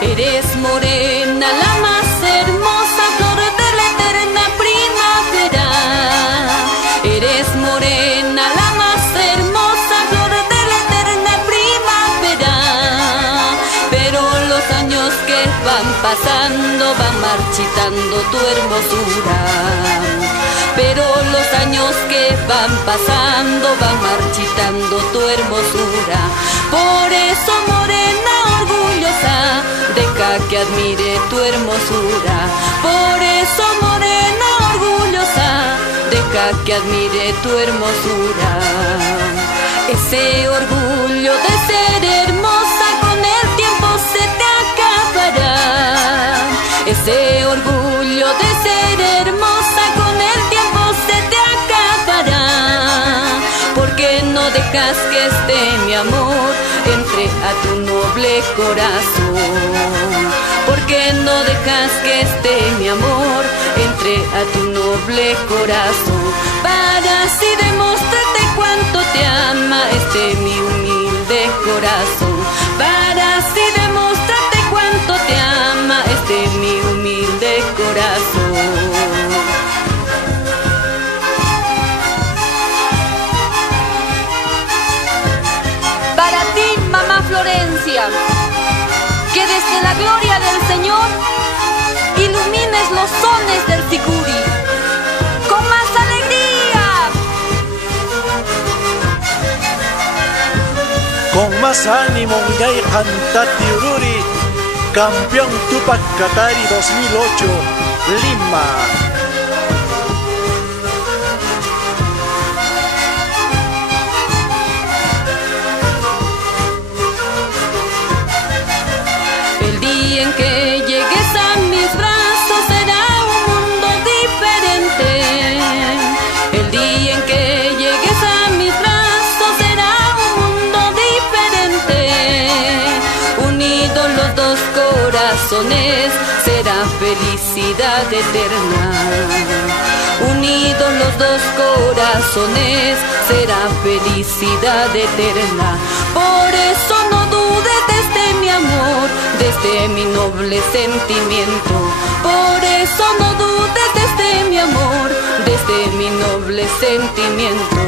Eres morena, la más hermosa flor de la eterna primavera. Eres morena, la más hermosa flor de la eterna primavera. Pero los años que van pasando van marchitando tu hermosura. Pero los años que van pasando van marchitando tu hermosura. Por eso, morena orgullosa, deja que admire tu hermosura. Por eso, morena orgullosa, deja que admire tu hermosura. Ese orgullo de ser hermosa con el tiempo se te acabará. Ese orgullo de ser hermosa con el tiempo se te acabará. Porque no dejas que esté mi amor entre a tu noble corazón. Porque no dejas que esté mi amor entre a tu noble corazón. Para así demostrarte cuánto te ama este mi humilde corazón. Para así demostrarte cuánto te ama este mi humilde corazón. Para ti, mamá Florencia, que desde la gloria del Señor ilumines los sones del sicuri con más alegría. Con más ánimo, Yay Cantati Ururi, campeón Tupac Katari 2008, Lima. El día en que llegues a mis brazos será un mundo diferente. El día en que llegues a mis brazos será un mundo diferente. Unidos los dos corazones será felicidad eterna. Unidos los dos corazones será felicidad eterna. Por eso no dudes de este mi amor, desde mi noble sentimiento. Por eso no dudes de este mi amor, desde mi noble sentimiento.